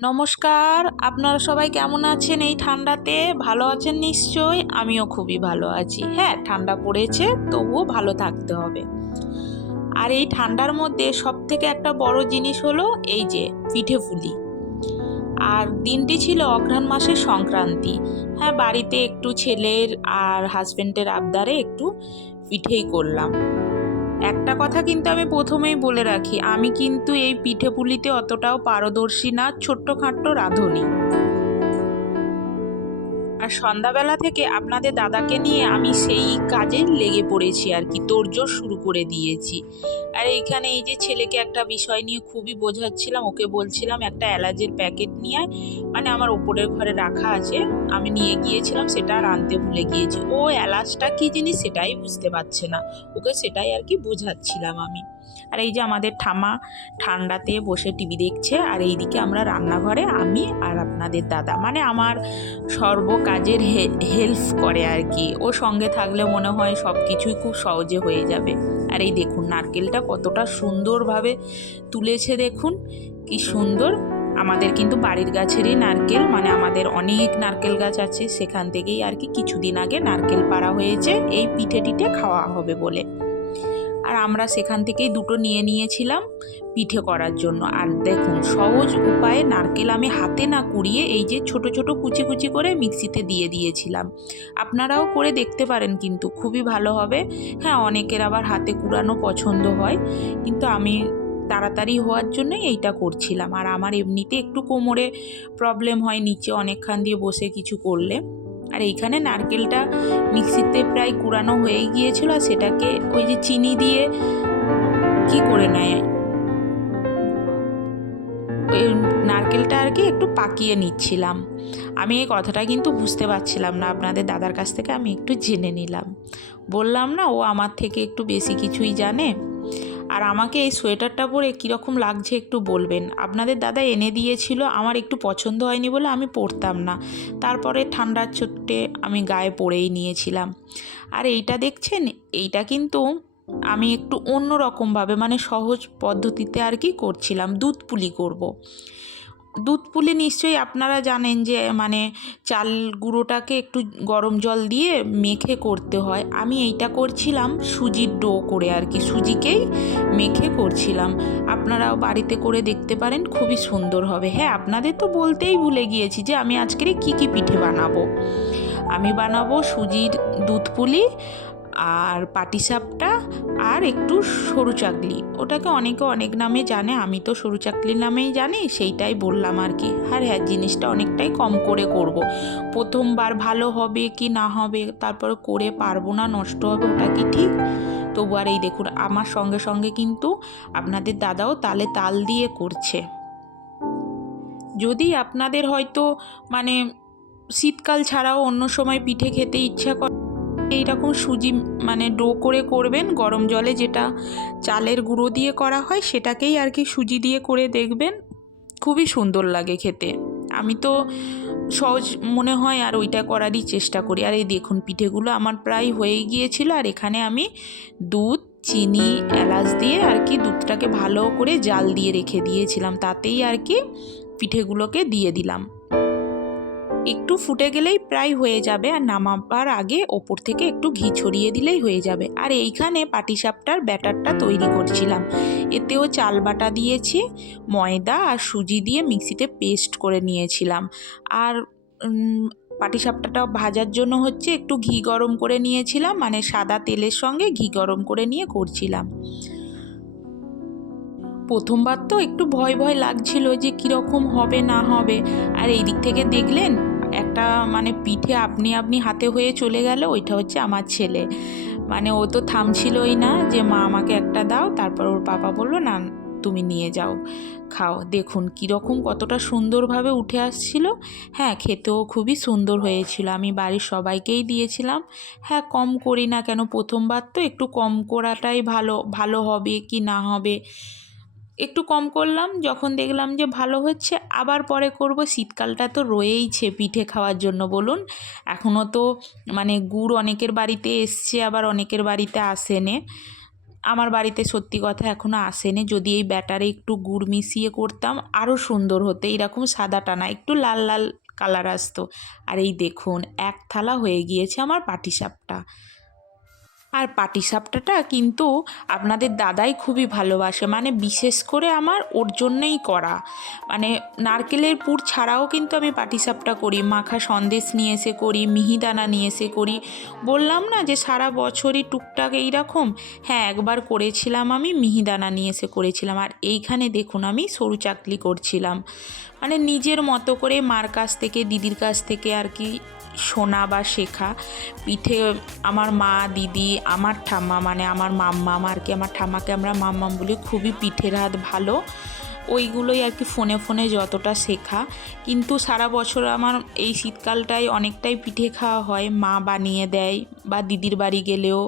নমস্কার, আপনারা সবাই কেমন আছেন এই ঠান্ডাতে? ভালো আছেন নিশ্চয়ই। আমিও খুবই ভালো আছি। হ্যাঁ, ঠান্ডা পড়েছে, তবুও ভালো থাকতে হবে। আর এই ঠান্ডার মধ্যে সবথেকে একটা বড় জিনিস হলো এই যে পিঠে-পুলি। আর দিনটি ছিল অঘ্রাণ মাসের সংক্রান্তি। হ্যাঁ, বাড়িতে একটু ছেলের আর হাসব্যান্ডের আবদারে একটু পিঠেই করলাম। একটা কথা কিন্তু আমি প্রথমেই বলে রাখি, আমি কিন্তু এই পিঠে-পুলিতে অতটাও পারদর্শী না, ছোট্টখাট্টো রাঁধুনি। আর সন্ধ্যাবেলা থেকে আপনাদের দাদাকে নিয়ে আমি সেই কাজে লেগে পড়েছি আর কি, তোড়জোড় শুরু করে দিয়েছি। আর এইখানে এই যে ছেলেকে একটা বিষয় নিয়ে খুবই বোঝাচ্ছিলাম, ওকে বলছিলাম একটা এলাচের প্যাকেট নিয়ে আয়, মানে আমার ওপরের ঘরে রাখা আছে, আমি নিয়ে গিয়েছিলাম, সেটা আর আনতে ভুলে গিয়েছি। ও এলাচটা কি জিনিস সেটাই বুঝতে পারছে না, ওকে সেটাই আর কি বোঝাচ্ছিলাম আমি। আর এই যে আমাদের ঠামা ঠান্ডাতে বসে টিভি দেখছে, আর এইদিকে আমরা রান্নাঘরে আমি আর আপনাদের দাদা, মানে আমার সর্ব কাজের হেল্প করে আর কি। ও সঙ্গে থাকলে মনে হয় সব কিছুই খুব সহজে হয়ে যাবে। আর এই দেখুন নারকেলটা কতটা সুন্দরভাবে তুলেছে, দেখুন কি সুন্দর। আমাদের কিন্তু বাড়ির গাছেরই নারকেল, মানে আমাদের অনেক নারকেল গাছ আছে, সেখান থেকেই আর কি কিছুদিন আগে নারকেল পাড়া হয়েছে এই পিঠে টিঠে খাওয়া হবে বলে। আর আমরা সেখান থেকেই দুটো নিয়ে নিয়েছিলাম পিঠে করার জন্য। আর দেখুন সহজ উপায়ে নারকেল আমি হাতে না কুড়িয়ে এই যে ছোট ছোট কুচি কুচি করে মিক্সিতে দিয়ে দিয়েছিলাম। আপনারাও করে দেখতে পারেন, কিন্তু খুবই ভালো হবে। হ্যাঁ, অনেকের আবার হাতে কুড়ানো পছন্দ হয়, কিন্তু আমি তাড়াতাড়ি হওয়ার জন্যই এইটা করছিলাম। আর আমার এমনিতে একটু কোমরে প্রবলেম হয় নিচে অনেকক্ষণ দিয়ে বসে কিছু করলে। আর এইখানে নারকেলটা মিক্সিতে প্রায় কুড়ানো হয়ে গিয়েছিল, আর সেটাকে ওই যে চিনি দিয়ে কি করে নেয়, ওই নারকেলটা আর কি একটু পাকিয়ে নিচ্ছিলাম। আমি এই কথাটা কিন্তু বুঝতে পারছিলাম না, আপনাদের দাদার কাছ থেকে আমি একটু জেনে নিলাম। বললাম না, ও আমার থেকে একটু বেশি কিছুই জানে। আর আমাকে এই সোয়েটারটা পরে কীরকম লাগছে একটু বলবেন। আপনাদের দাদা এনে দিয়েছিল, আমার একটু পছন্দ হয়নি বলে আমি পরতাম না, তারপরে ঠান্ডার চোটে আমি গায়ে পরেই নিয়েছিলাম। আর এইটা দেখছেন, এইটা কিন্তু আমি একটু অন্য রকমভাবে, মানে সহজ পদ্ধতিতে আর কি করছিলাম। দুধ পুলি করব। দুধ পুলি নিশ্চয়ই আপনারা জানেন যে মানে চাল গুঁড়োটাকে একটু গরম জল দিয়ে মেখে করতে হয়। আমি এইটা করছিলাম সুজির ডো করে আর কি, সুজিকেই মেখে করছিলাম। আপনারাও বাড়িতে করে দেখতে পারেন, খুবই সুন্দর হবে। হ্যাঁ, আপনাদের তো বলতেই ভুলে গিয়েছি যে আমি আজকের কী কী পিঠে বানাবো। আমি বানাবো সুজির দুধ পুলি, আর পাটিসাপটা, আর একটু সরু চাকলি। ওটাকে অনেকে অনেক নামে জানে, আমি তো সরু চাকলি নামেই জানি, সেইটাই বললাম আর কি। আর হ্যাঁ, জিনিসটা অনেকটাই কম করে করব। প্রথমবার ভালো হবে কি না হবে, তারপরে করে পারবো না, নষ্ট হবে, ওটা কি ঠিক? তবু আর এই দেখুন আমার সঙ্গে সঙ্গে কিন্তু আপনাদের দাদাও তালে তাল দিয়ে করছে। যদি আপনাদের হয়তো মানে শীতকাল ছাড়াও অন্য সময় পিঠে খেতে ইচ্ছা করে, এইরকম সুজি মানে ডো করে করবেন গরম জলে, যেটা চালের গুঁড়ো দিয়ে করা হয় সেটাকেই আর কি সুজি দিয়ে করে দেখবেন, খুবই সুন্দর লাগে খেতে। আমি তো সহজ মনে হয় আর ওইটা করারই চেষ্টা করি। আর এই দেখুন পিঠেগুলো আমার প্রায় হয়েই গিয়েছিল। আর এখানে আমি দুধ, চিনি, এলাচ দিয়ে আর কি দুধটাকে ভালো করে জাল দিয়ে রেখে দিয়েছিলাম, তাতেই আর কি পিঠেগুলোকে দিয়ে দিলাম। একটু ফুটে গেলেই প্রায় হয়ে যাবে, আর নামাবার আগে ওপর থেকে একটু ঘি ছড়িয়ে দিলেই হয়ে যাবে। আর এইখানে পাটিসাপটার ব্যাটারটা তৈরি করছিলাম। এতেও চাল বাটা দিয়েছি, ময়দা আর সুজি দিয়ে মিক্সিতে পেস্ট করে নিয়েছিলাম। আর পাটিসাপটাটা ভাজার জন্য হচ্ছে একটু ঘি গরম করে নিয়েছিলাম, মানে সাদা তেলের সঙ্গে ঘি গরম করে নিয়ে করছিলাম। প্রথমবার তো একটু ভয় ভয় লাগছিল যে কীরকম হবে না হবে। আর এই দিক থেকে দেখলেন একটা মানে পিঠে আপনি আপনি হাতে হয়ে চলে গেল, ওইটা হচ্ছে আমার ছেলে। মানে ও তো থামছিলই না যে মা আমাকে একটা দাও, তারপর ওর পাপা বললো না তুমি নিয়ে যাও, খাও। দেখুন কীরকম কতটা সুন্দরভাবে উঠে আসছিল। হ্যাঁ, খেতেও খুবই সুন্দর হয়েছিল, আমি বাড়ির সবাইকেই দিয়েছিলাম। হ্যাঁ, কম করি না কেন, প্রথমবার তো একটু কম করাটাই ভালো, ভালো হবে কি না হবে একটু কম করলাম, যখন দেখলাম যে ভালো হচ্ছে আবার পরে করব। শীতকালটা তো রয়েইছে পিঠে খাওয়ার জন্য বলুন। এখনও তো মানে গুড় অনেকের বাড়িতে এসছে, আবার অনেকের বাড়িতে আসেনে। আমার বাড়িতে সত্যি কথা এখনও আসেনি। যদি এই ব্যাটারে একটু গুড় মিশিয়ে করতাম আরও সুন্দর হতো, এইরকম সাদাটা না, একটু লাল লাল কালার আসতো। আর এই দেখুন, এক থালা হয়ে গিয়েছে আমার পাটিসাপটা। আর পাটিসাপটাটা কিন্তু আপনাদের দাদাই খুবই ভালোবাসে, মানে বিশেষ করে আমার ওর জন্যেই করা। মানে নারকেলের পুর ছাড়াও কিন্তু আমি পাটিসাপটা করি, মাখা সন্দেশ নিয়ে এসে করি, মিহিদানা নিয়ে এসে করি। বললাম না যে সারা বছরই টুকটাক এইরকম। হ্যাঁ, একবার করেছিলাম, আমি মিহিদানা নিয়ে এসে করেছিলাম। আর এইখানে দেখুন আমি সরু চাকলি করছিলাম, মানে নিজের মতো করে মার কাছ থেকে, দিদির কাছ থেকে আর কি শোনা বা শেখা। পিঠে আমার মা, দিদি, আমার ঠাম্মা, মানে আমার মাম্মাম আর কি, আমার ঠাম্মাকে আমরা মাম্মাম বলি, খুবই পিঠের হাত ভালো। ওইগুলোই আর কি ফোনে ফোনে যতটা শেখা। কিন্তু সারা বছর আমার এই শীতকালটায় অনেকটাই পিঠে খাওয়া হয়, মা বানিয়ে দেয় বা দিদির বাড়ি গেলেও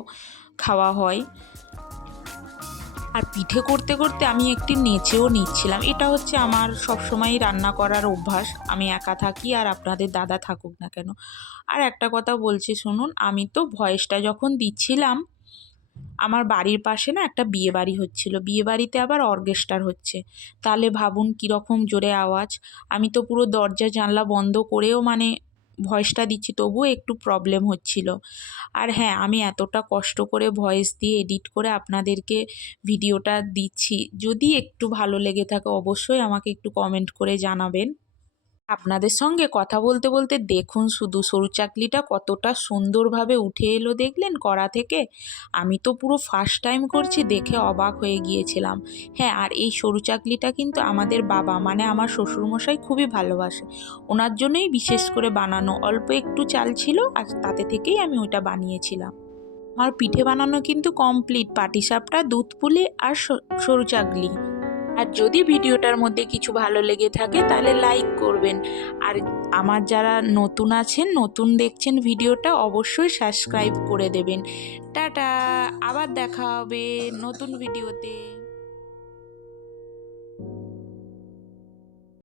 খাওয়া হয়। আর পিঠে করতে করতে আমি একটি নেচেও নিচ্ছিলাম। এটা হচ্ছে আমার সবসময়ই রান্না করার অভ্যাস, আমি একা থাকি আর আপনাদের দাদা থাকুক না কেন। আর একটা কথা বলছি শুনুন, আমি তো ভয়েসটা যখন দিচ্ছিলাম, আমার বাড়ির পাশে না একটা বিয়ে বাড়ি হচ্ছিল, বিয়ে বাড়িতে আবার অর্কেস্ট্রার হচ্ছে। তাহলে ভাবুন কীরকম জোরে আওয়াজ। আমি তো পুরো দরজা জানলা বন্ধ করেও মানে ভয়েসটা দিচ্ছি, তবুও একটু প্রবলেম হচ্ছিল। আর হ্যাঁ, আমি এতটা কষ্ট করে ভয়েস দিয়ে এডিট করে আপনাদেরকে ভিডিওটা দিচ্ছি, যদি একটু ভালো লেগে থাকে অবশ্যই আমাকে একটু কমেন্ট করে জানাবেন। আপনাদের সঙ্গে কথা বলতে বলতে দেখুন শুধু সরু চাকলিটা কতটা সুন্দরভাবে উঠে এলো, দেখলেন কড়া থেকে? আমি তো পুরো ফার্স্ট টাইম করছি, দেখে অবাক হয়ে গিয়েছিলাম। হ্যাঁ, আর এই সরু চাকলিটা কিন্তু আমাদের বাবা, মানে আমার শ্বশুরমশাই খুবই ভালোবাসে, ওনার জন্যই বিশেষ করে বানানো। অল্প একটু চাল ছিল আর তাতে থেকেই আমি ওইটা বানিয়েছিলাম। আমার পিঠে বানানো কিন্তু কমপ্লিট, পাটিসাপটা, দুধ পুলি আর সরু চাকলি। আর যদি ভিডিওটার মধ্যে কিছু ভালো লেগে থাকে তাহলে লাইক করবেন। আর আমার যারা নতুন আছেন, নতুন দেখছেন ভিডিওটা, অবশ্যই সাবস্ক্রাইব করে দেবেন। টাটা, আবার দেখা হবে নতুন ভিডিওতে।